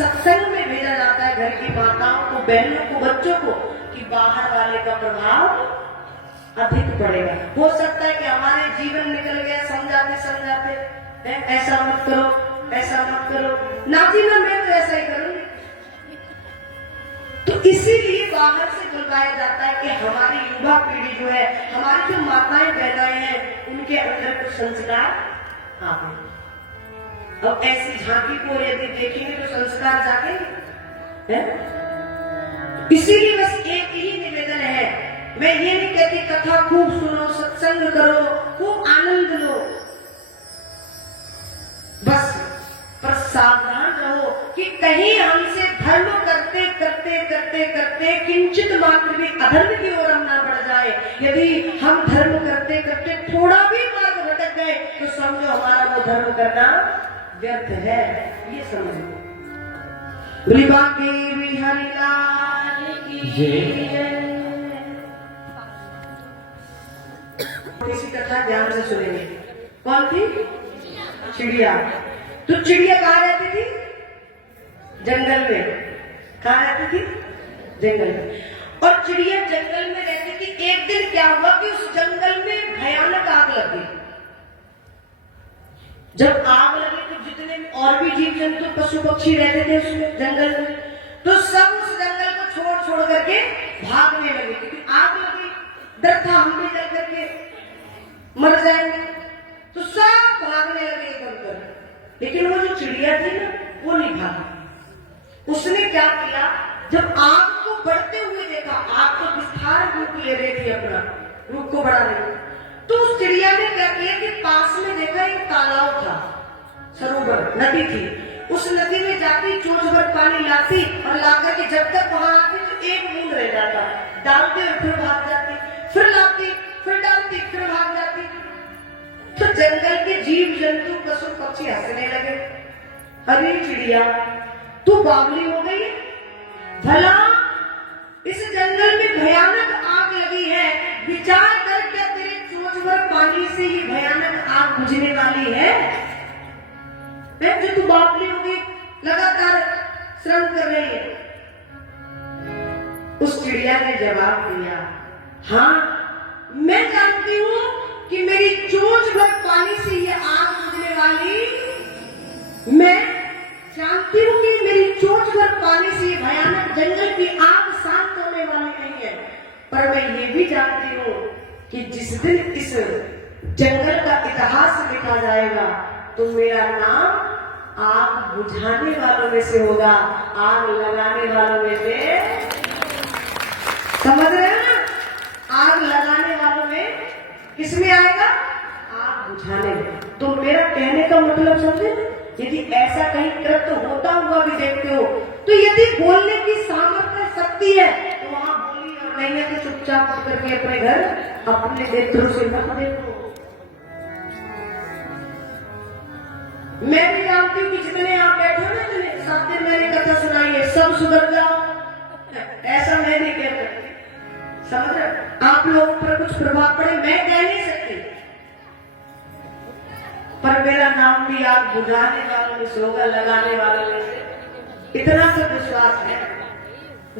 सत्संग में भेजा जाता है घर की माताओं को, बहनों को, बच्चों को, कि बाहर वाले का प्रभाव अधिक पड़ेगा। हो सकता है कि हमारे जीवन निकल गया समझाते समझाते, ऐसा मत करो, ऐसा मत करो, ना जी ना, मैं तो ऐसा ही करूंगी। तो इसीलिए बाहर से बुलवाया जाता है कि हमारी युवा पीढ़ी जो है, हमारी जो माताएं बहनाएं हैं, उनके अंदर कुछ संस्कार आ गए। अब ऐसी झांकी को यदि देखेंगे तो संस्कार जागेंगे, इसीलिए बस एक ही निवेदन है। मैं ये नहीं कहती कथा खूब सुनो, सत्संग करो, खूब आनंद लो, बस पर सावधान रहो कि कहीं हमसे धर्म करते करते करते करते किंचित मात्र भी अधर्म की ओर हम ना बढ़ जाए। यदि हम धर्म करते करते थोड़ा भी मार्ग भटक गए तो समझो हमारा वो धर्म करना व्यर्थ है, ये समझो। बाकी बिहारी लाल की जय। किसी कथा ध्यान से सुनेंगे। कौन थी? चिड़िया। तो चिड़िया कहाँ रहती थी? जंगल में। कहाँ रहती थी? जंगल में। और चिड़िया जंगल में रहती थी। एक दिन क्या हुआ कि उस जंगल में भयानक आग लगी। जब आग लगी तो जितने और भी जीव जंतु पशु पक्षी रहते थे उसमें जंगल में, तो सब उस जंगल को छोड़ छोड़ करके भागने लगे, क्योंकि आग लगी, डर था हम भी जल करके मर जाएंगे। तो सब भागने लगे इधर उधर। लेकिन वो जो चिड़िया थी ना, वो नहीं भागी। उसने क्या किया, जब आग को बढ़ते हुए देखा, आग तो विस्तार रूप ले रही थी, अपना रूप को बढ़ा रही, तो उस चिड़िया ने क्या किया कि पास में देखा एक तालाब था, सरोवर, नदी थी। उस नदी में जाती, चोंच भर पानी लाती और लाकर के जब तक वहां आती तो एक बूंद रह जाता, डालती और फिर भाग जाती, फिर लाती, फिर डालती, फिर भाग जाती। तो जंगल के जीव जंतु पशु पक्षी हंसने लगे, अरे चिड़िया तू बावली हो गई, भला इस जंगल में भयानक आग लगी है, विचार कर क्या तेरे चोंच भर पानी से ये भयानक आग बुझने वाली है? जो तू बावली हो गई, लगातार श्रम कर रही है। उस चिड़िया ने जवाब दिया, हाँ मैं जानती हूँ कि मेरी चोंच भर पानी से ये आग बुझने वाली, मैं जानती हूँ कि मेरी चोंच भर पानी से ये भयानक जंगल की आग शांत होने वाली नहीं है, पर मैं ये भी जानती हूँ कि जिस दिन इस जंगल का इतिहास लिखा जाएगा तो मेरा नाम आग बुझाने वालों में से होगा, आग लगाने वालों में से, समझ रहे हैं ना? आग लगाने वालों में किसमें आएगा? आग बुझाने में। तो मेरा कहने का मतलब समझे, यदि ऐसा कहीं कृत्य होता हुआ भी देखते हो तो यदि बोलने की सामर्थ्य शक्ति है तो वहां बोली, और नहीं है तो चुपचाप उठ करके अपने घर अपने नेत्रों से मत देखो। मैं भी जानती हूँ कि जितने आप बैठे हो ना, जितने साथ में मैंने कथा सुनाई है, सब सुधर जाओ, ऐसा मैं नहीं कह सकती, समझ रहे? आप लोगों पर कुछ प्रभाव पड़े मैं कह नहीं सकती, पर मेरा नाम भी आग बुझाने वालों में से होगा, लगाने वालों में से, इतना सब विश्वास है।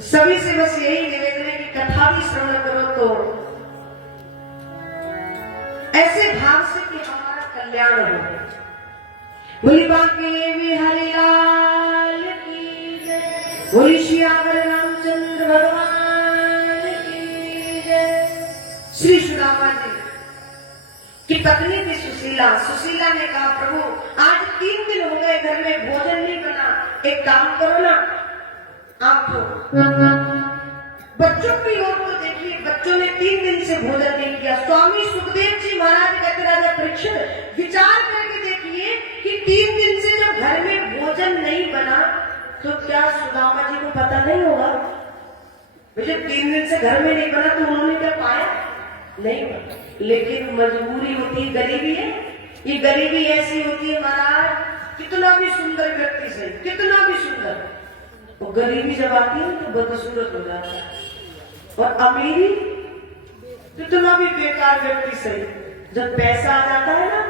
सभी से बस यही निवेदन है कि कथा भी श्रवण करो तो ऐसे भाव से कि हमारा कल्याण हो। बोली बांके बिहारी लाल की जय, बोली श्यावर रामचंद्र भगवान की जय। श्री सुदामा जी की पत्नी थी सुशीला। सुशीला ने कहा, प्रभु आज 3 दिन हो गए घर में भोजन नहीं बना, एक काम करो ना, आप बच्चों की ओर तो देखिए, बच्चों ने 3 दिन से भोजन नहीं किया। स्वामी सुखदेव जी महाराज कहते, राजा परीक्षित विचार करके देखिए कि 3 दिन से जब घर में भोजन नहीं बना तो क्या सुदामा जी को पता नहीं होगा? जब 3 दिन से घर में नहीं बना तो उन्होंने क्या पाया? नहीं बना। लेकिन मजबूरी होती है, गरीबी है, ये गरीबी ऐसी होती है महाराज, कितना भी सुंदर व्यक्ति से, कितना भी सुंदर, और गरीबी जब आती है तो बदसूरत हो जाता है। और अमीरी कितना भी बेकार व्यक्ति सही, जब पैसा आ जाता है ना,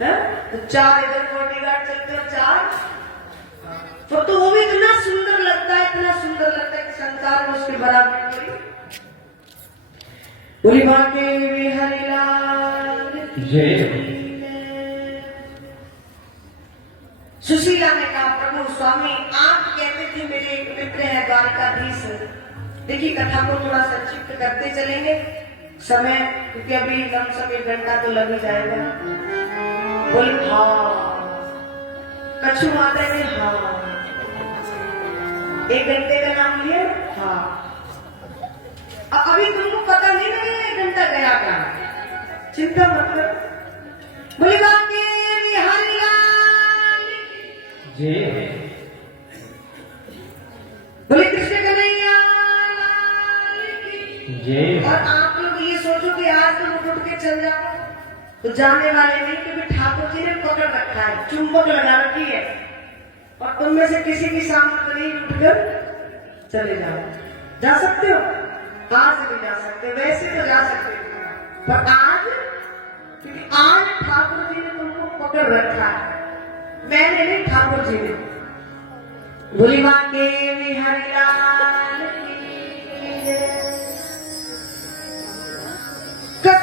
है? तो 4 इधर बॉडीगार्ड चलते और 4 तो वो भी के बराबर करी। बोली बाके बिहारी लाल जय। सुशीला ने कहा प्रभु स्वामी आप कहते थे मेरे एक मित्र है द्वारकाधीश। देखिए कथा को थोड़ा संक्षिप्त करते चलेंगे समय, क्योंकि अभी कम से कम 1 घंटा तो लग ही जाएगा। बोले हाँ कछु माता ने हाँ 1 घंटे का नाम लिया हाँ। अभी तुमको पता नहीं लगेगा 1 घंटा गया क्या, चिंता मत करो। बोले बाके बिहारी लाल जय। बोले कृष्ण कन्हैया लाल की जय। और आप लोग ये सोचो कि आज तुम उठ के चल जाओ तो जाने वाले नहीं, क्योंकि ठाकुर जी ने पकड़ रखा है, चुंबक लगा रखी है और तुम में से किसी की सामने उठकर चले जाओ। जा सकते हो, आज भी जा सकते, वैसे तो जा सकते पर आज, क्योंकि आज ठाकुर जी ने तुमको पकड़ रखा है, मैंने नहीं ठाकुर जी ने। बोली बाके बिहारी लाल की जय।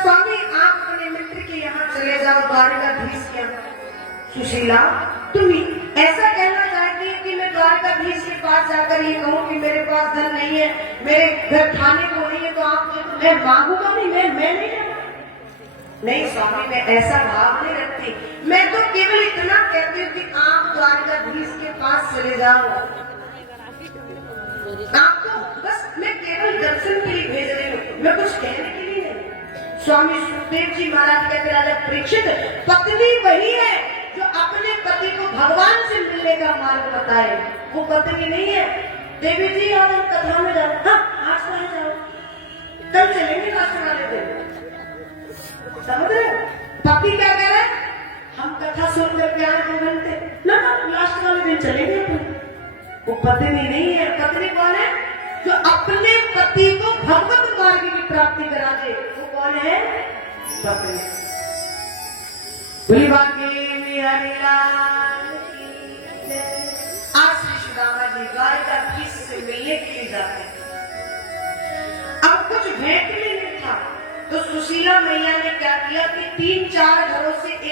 स्वामी आप अपने मित्र के यहाँ चले जाओ द्वारकाधीश के यहाँ। सुशीला तुम ऐसा कहना चाहती है कि मैं द्वारकाधीश के पास जाकर ये कहूँ कि मेरे पास धन नहीं है, मेरे घर खाने को नहीं है, तो आप मैं मांगूंगा नहीं, मैं नहीं जाऊंगा। नहीं स्वामी मैं ऐसा भाव नहीं रखती, मैं तो केवल इतना कहती हूँ कि आप द्वारकाधीश के पास चले जाओ। आपको बस मैं केवल दर्शन के लिए भेज रही हूँ, मैं कुछ कहने के लिए नहीं। स्वामी सुखदेव जी महाराज कहते राजा परीक्षित पत्नी वही है जो अपने पति को भगवान से मिलने का मार्ग बताए, वो पत्नी नहीं है। देवी जी आज हम कथा में जाओ, हाँ आज कहाँ जाओ, कल चलेंगे लास्ट वाले दिन, समझ रहे? पति क्या कह रहे हैं, हम कथा सुनकर प्यार को बनते ना, लास्ट वाले दिन चलेंगे अपन। वो पत्नी नहीं है, पत्नी कौन है, जो अपने पति को भगवत मार्ग की प्राप्ति करा दे, वो कौन है, पत्नी। बोली बाके बिहारी लाल की जय। आज श्री सुदामा जी द्वारकाधीश से मिलने के लिए जाते हैं। अब कुछ भेंट में नहीं था, तो सुशीला मैया ने क्या किया कि 3-4 घरों से एक